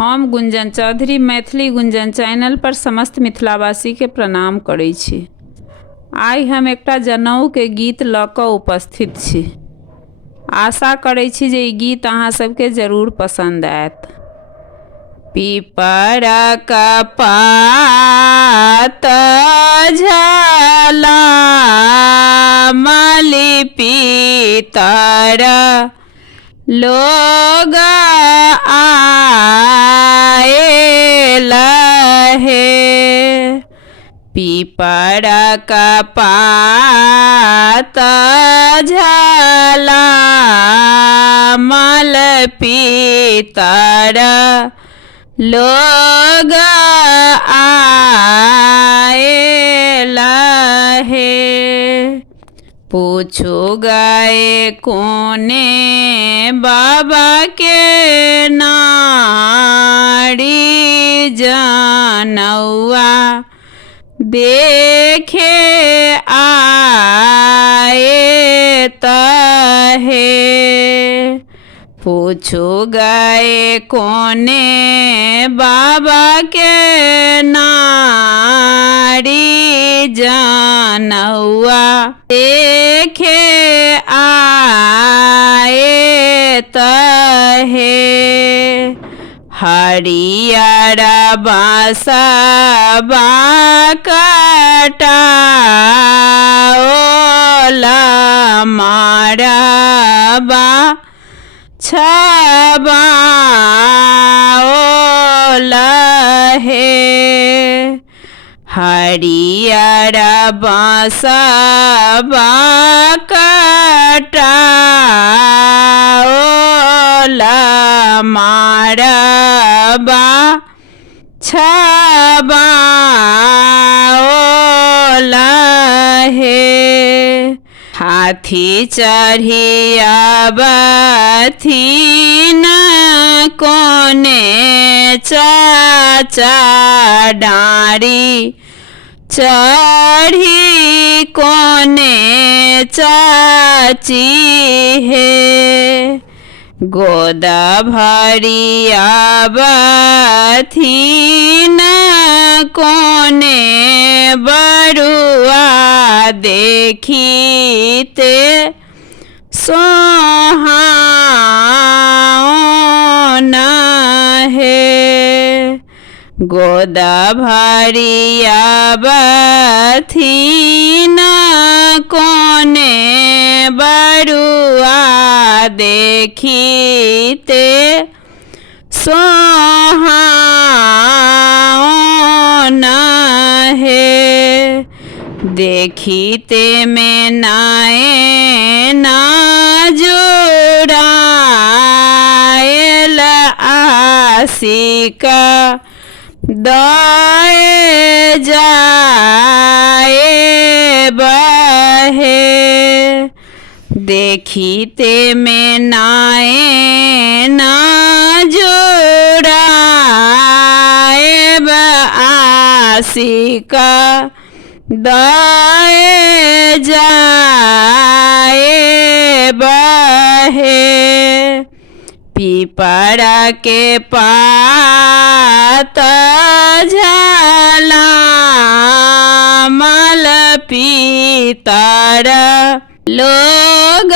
हम गुंजन चौधरी मैथिली गुंजन चैनल पर समस्त मिथिलावासी के प्रणाम करै छी। आइ हम एकटा जनऊ के गीत लऽ कऽ उपस्थित छी। आशा करै छी जे ई गीत अहाँ सबके जरूर पसंद आयत। पीपरक पात झलमलि पीतर लोग आएल हे। पीपरक पात झलमलि पीतर लोग आएल हे। पूछू गए कोने बाबा के नारी जनौआ देखे आए तहे। पूछू गए कोने बाबा के नारी जनौआ देखे आए तहे। हरियर बांसबा कटाओल मारबा छबाओल हे। हरियर बांसबा कटाओल मारबा छबाओल हे। हाथी चढ़ियाबथिन कोने चाचा डारी चढ़ी कोने चाची हे। गोद भरियाबथिन कोने बरुआ देखीते सोहाओन हे। गोद भरियाबथिन कोने बरुआ देखीते सोहाओन हे। देखीते में नयन जुड़ाएल आशिक दए जाए बहे। देखीते में नयन जुड़ाएब आशिक दए जाए बहे। पीपर के पात झलमलि पीतर लोग